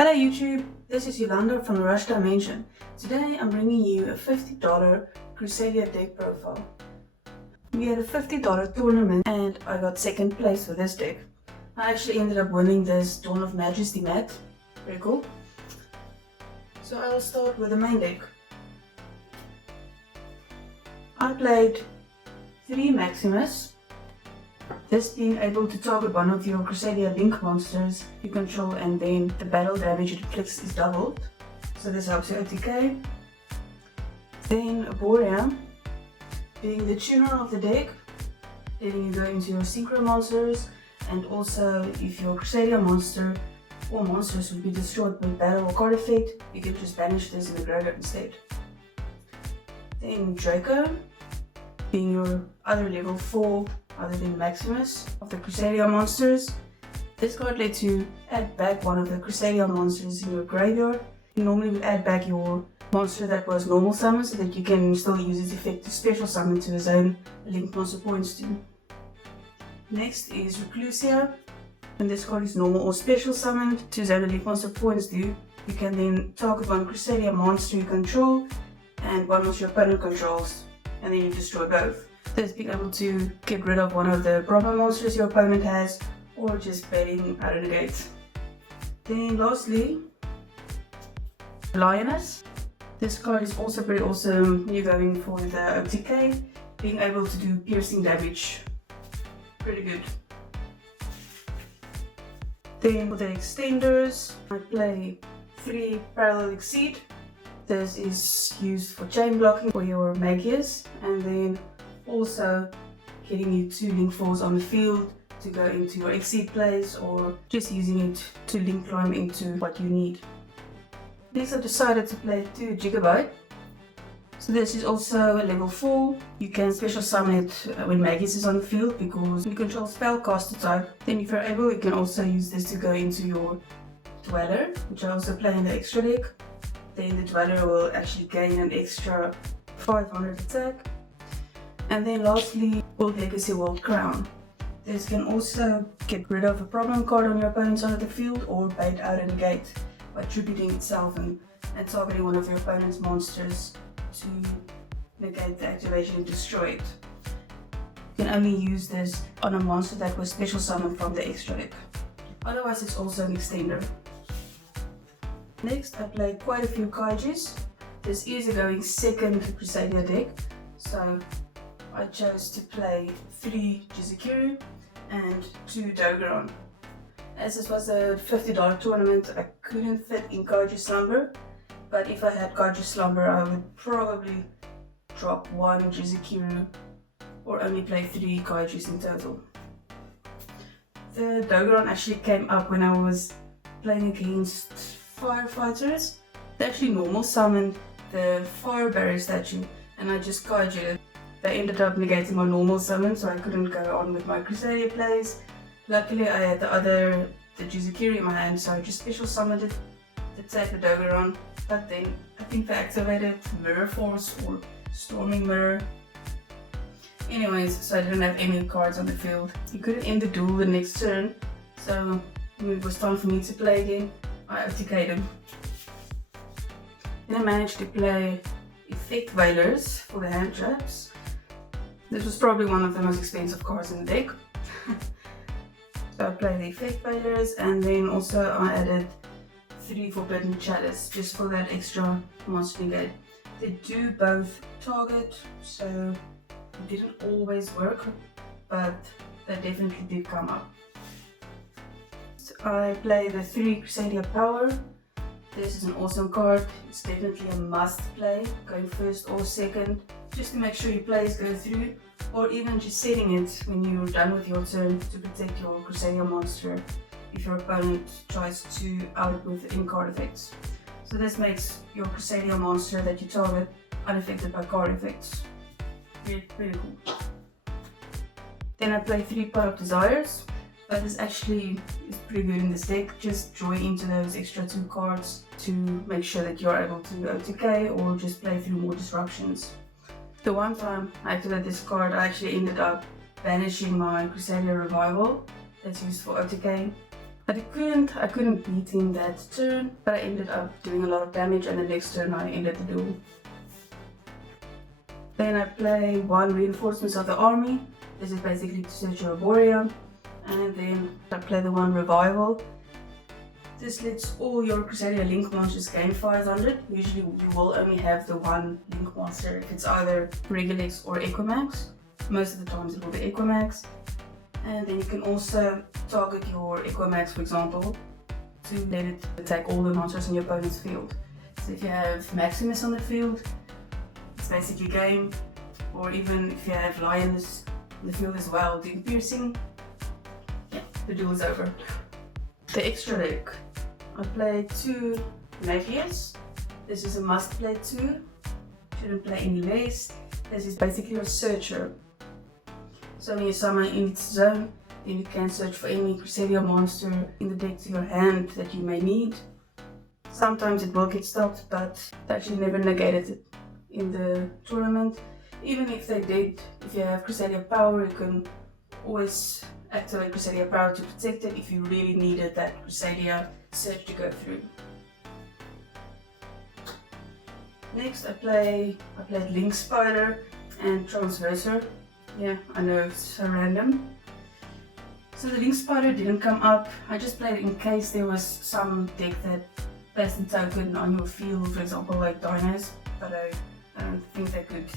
Hello YouTube, this is Yolanda from Rush Dimension. Today I'm bringing you a $50 Crusadia deck profile. We had a $50 tournament and I got second place with this deck. I actually ended up winning this Dawn of Majesty mat. Very cool. So I'll start with the main deck. I played 3 Maximus. This being able to target one of your Crusadia Link monsters you control, and then the battle damage it inflicts is doubled. So this helps you OTK. Then Borea, being the tuner of the deck, letting you go into your synchro monsters, and also if your Crusadia monster or monsters would be destroyed by battle or card effect, you can just banish this in the graveyard instead. Then Draco, being your other level 4 other than Maximus of the Crusadia monsters. This card lets you add back one of the Crusadia monsters in your graveyard. You normally would add back your monster that was normal summon so that you can still use its effect to special summon to his own link monster points to. Next is Reclusia. When this card is normal or special summoned to his own link monster points due, you can then target one Crusadia monster you control and one monster your opponent controls, and then you destroy both. This being able to get rid of one of the proper monsters your opponent has, or just baiting out of the gate. Then lastly, Lioness. This card is also pretty awesome when you're going for the OTK, being able to do piercing damage. Pretty good. Then for the extenders, I play 3 Parallel Exceed. This is used for chain blocking for your Magius, and then also getting you 2 link falls on the field to go into your exceed plays, or just using it to link climb into what you need. Next I decided to play 2 Gigabyte. So this is also a level 4. You can special summon it when Magus is on the field, because you control spellcaster type. Then if you're able, you can also use this to go into your Dweller, which I also play in the extra deck. Then the Dweller will actually gain an extra 500 attack. And then lastly, World Legacy World Crown. This can also get rid of a problem card on your opponent's side of the field, or bait out a negate by tributing itself and targeting one of your opponent's monsters to negate the activation and destroy it. You can only use this on a monster that was special summoned from the extra deck. Otherwise it's also an extender. Next I played quite a few Kaijus. This is a going second Crusadia deck, so I chose to play 3 Jizukiru and 2 Dogeron. As this was a $50 tournament, I couldn't fit in Kaiju Slumber, but if I had Kaiju Slumber, I would probably drop 1 Jizukiru or only play 3 Kaijus in total. The Dogeron actually came up when I was playing against Firefighters. They actually normal summoned the Fire Barrier statue and I just Kaiju it. They ended up negating my normal summon, so I couldn't go on with my Crusadia plays. Luckily I had the Jizukiru in my hand, so I just special summoned it to take the Dogeron, but then I think they activated Mirror Force or Storming Mirror. Anyways, so I didn't have any cards on the field. He couldn't end the duel the next turn, so when it was time for me to play again, I OTK'd him. Then I managed to play Effect Veilers for the hand traps. This was probably one of the most expensive cards in the deck. So I played the Effect Veilers, and then also I added 3 Forbidden Chalice just for that extra monster negate. They do both target, so it didn't always work, but they definitely did come up. So I play the 3 Crusadia Power. This is an awesome card. It's definitely a must play, going first or second, just to make sure your plays go through, or even just setting it when you're done with your turn to protect your Crusadia monster if your opponent tries to out it with in-card effects. So this makes your Crusadia monster that you target unaffected by card effects. Really cool. Then I play 3 Pot of Desires, but this actually is pretty good in this deck. Just draw into those extra 2 cards to make sure that you're able to OTK or just play through more disruptions. The one time I activated this card, I actually ended up banishing my Crusadia Revival that's used for OTK. But I couldn't beat him that turn, but I ended up doing a lot of damage, and the next turn I ended the duel. Then I play 1 Reinforcements of the Army. This is basically to search your warrior. And then I play the 1 Revival. This lets all your Crusadia Link monsters gain 500. Usually you will only have the 1 Link monster if it's either Regulix or Equimax. Most of the times it will be Equimax. And then you can also target your Equimax, for example, to let it attack all the monsters in your opponent's field. So if you have Maximus on the field, it's basically game. Or even if you have Lions in the field as well doing piercing, yeah, the duel is over. The extra deck. I play 2 Magias. This is a must play 2. Shouldn't play any less. This is basically a searcher. So when you summon in its zone, then you can search for any Crusadia monster in the deck to your hand that you may need. Sometimes it will get stopped, but they actually never negated it in the tournament. Even if they did, if you have Crusadia Power, you can always activate Crusadia Power to protect it if you really needed that Crusadia search to go through. Next I played Link Spider and Transversor. Yeah, I know it's so random. So the Link Spider didn't come up. I just played it in case there was some deck that placed a token on your field, for example like Dinos, but I don't think they could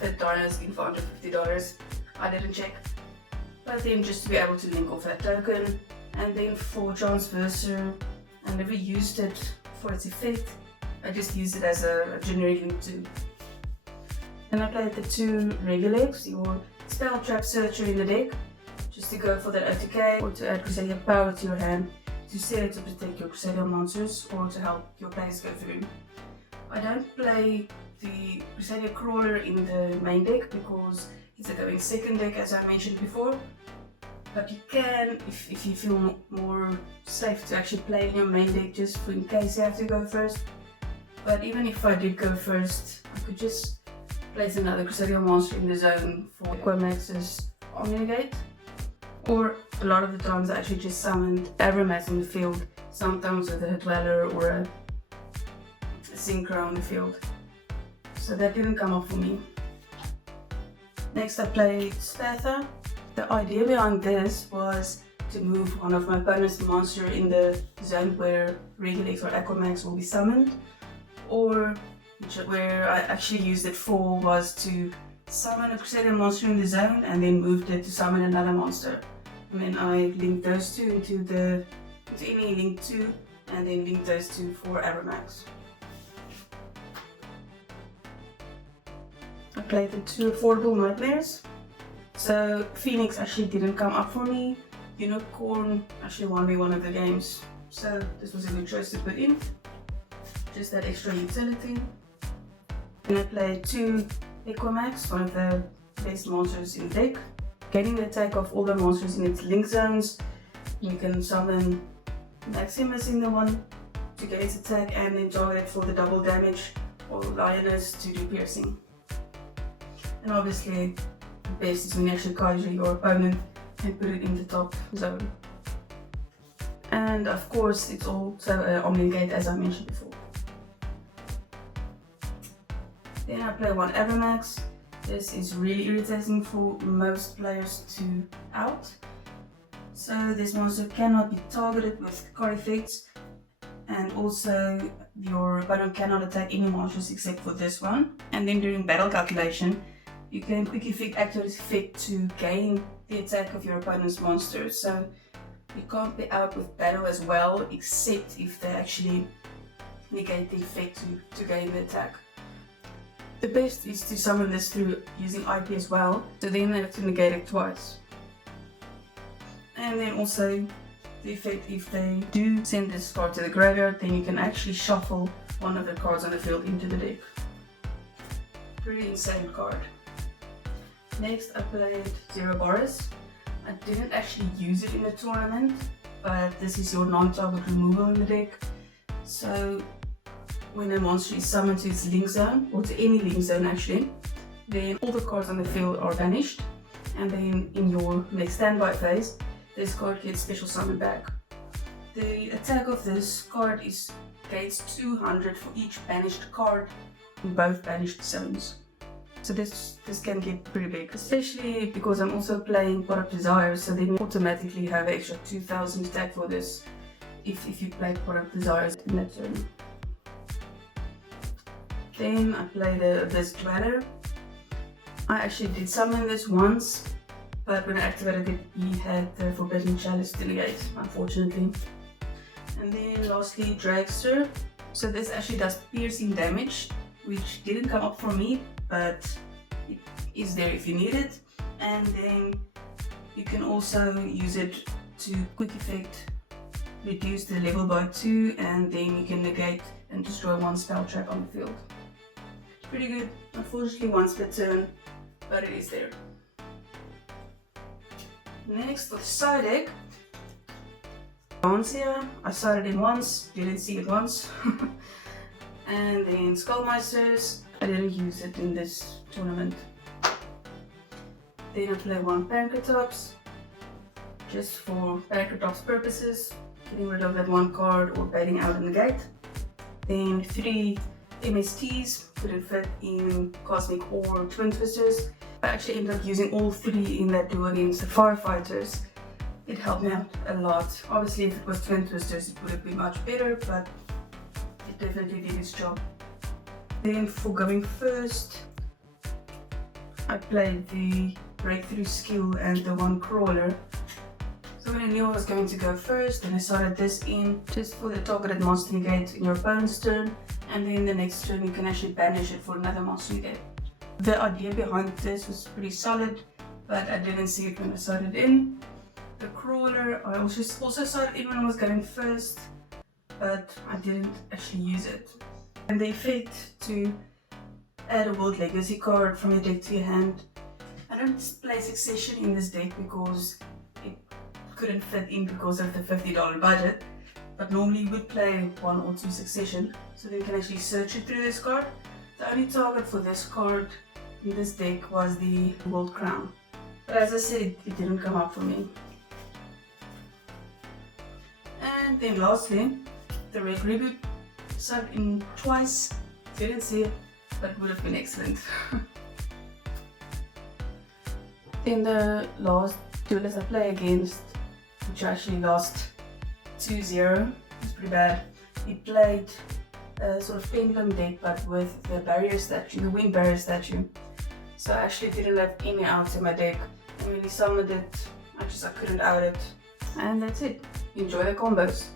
fit Dinos in $450. I didn't check. But then just to be able to link off that token. And then for Transversor, I never used it for its effect. I just used it as a generic link too. And I played the 2 Regulix, your Spell Trap Searcher in the deck, just to go for that OTK or to add Crusadia Power to your hand, to set it to protect your Crusadia monsters or to help your players go through. I don't play the Crusadia Crawler in the main deck because it's a going second deck as I mentioned before. But you can, if you feel more safe to actually play in your main deck just in case you have to go first. But even if I did go first, I could just place another Crusadia monster in the zone for Equimax's Omnigate. Or a lot of the times I actually just summoned Abramax in the field, sometimes with a Dweller or a Synchro on the field. So that didn't come up for me. Next I played Spatha. The idea behind this was to move one of my opponent's monster in the zone where Regulix or Equimax will be summoned, or where I actually used it for was to summon a Crusadia monster in the zone and then moved it to summon another monster. And then I linked those two into any link 2 and then linked those two for Abramax. I played the 2 Affordable Nightmares. So Phoenix actually didn't come up for me. Unicorn actually won me one of the games. So this was a good choice to put in. Just that extra utility. And I played 2 Equimax, one of the best monsters in the deck. Getting the attack of all the monsters in its link zones. You can summon Maximus in the one to get its attack and then target it for the double damage, or Lioness to do piercing. And obviously the best is when you actually kaiju your opponent and put it in the top zone. And of course it's also an Omnigate as I mentioned before. Then I play 1 Abramax. This is really irritating for most players to out. So this monster cannot be targeted with card effects, and also your opponent cannot attack any monsters except for this one. And then during battle calculation, you can quick effect activate this effect to gain the attack of your opponent's monster. So you can't be out with battle as well, except if they actually negate the effect to gain the attack. The best is to summon this through using IP as well, so then they have to negate it twice. And then also the effect, if they do send this card to the graveyard, then you can actually shuffle one of the cards on the field into the deck. Pretty insane card. Next I played Zeraboris. I didn't actually use it in the tournament, but this is your non-target removal in the deck. So when a monster is summoned to its link zone, or to any link zone actually, then all the cards on the field are banished, and then in your next standby phase, this card gets special summon back. The attack of this card is gains 200 for each banished card in both banished zones. So this can get pretty big, especially because I'm also playing Pot of Desire, so then you automatically have an extra 2000 attack for this if you play Pot of Desire in that turn. Then I play this Dweller. I actually did summon this once, but when I activated it, he had the Forbidden Chalice to negate, unfortunately. And then lastly, Dragster. So this actually does piercing damage, which didn't come up for me, but it is there if you need it. And then you can also use it to quick effect reduce the level by 2, and then you can negate and destroy one spell trap on the field. Pretty good. Unfortunately once per turn, but it is there. Next for the side deck, here. I started it once, didn't see it once. And then Skullmeisters, I didn't use it in this tournament. Then I play one Pancratops, just for Pancratops purposes, getting rid of that one card or baiting out in the gate. Then 3 MSTs, couldn't fit in Cosmic or Twin Twisters. I actually ended up using all 3 in that duel against the Firefighters. It helped me out a lot. Obviously if it was Twin Twisters it would have been much better, but it definitely did its job. Then for going first, I played the Breakthrough skill and the one Crawler. So when I knew I was going to go first, then I started this in just for the targeted monster negate in your opponent's turn, and then the next turn you can actually banish it for another monster negate. The idea behind this was pretty solid, but I didn't see it when I started in. The Crawler, I also started in when I was going first, but I didn't actually use it. And the effect to add a World Legacy card from your deck to your hand. I don't play Succession in this deck because it couldn't fit in because of the $50 budget, but normally you would play 1 or 2 Succession, so then you can actually search it through this card. The only target for this card in this deck was the World Crown, but as I said, it didn't come up for me. And then lastly, the Red Reboot. Started in twice, didn't see it, but would have been excellent. In the last duelist I play against, which I actually lost 2-0, it was pretty bad. He played a sort of pendulum deck, but with the barrier statue, the wind barrier statue. So I actually didn't have any outs in my deck, and when he summoned it, I couldn't out it. And that's it. Enjoy the combos.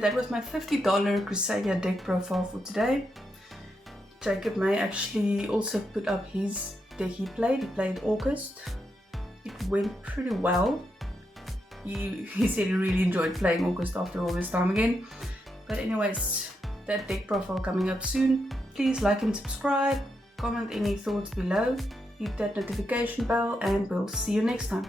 that was my $50 Crusadia deck profile for today. Jacob May actually also put up his deck he played August. It went pretty well. He said he really enjoyed playing August after all this time again. But anyways, that deck profile coming up soon. Please like and subscribe, comment any thoughts below, hit that notification bell, and we'll see you next time.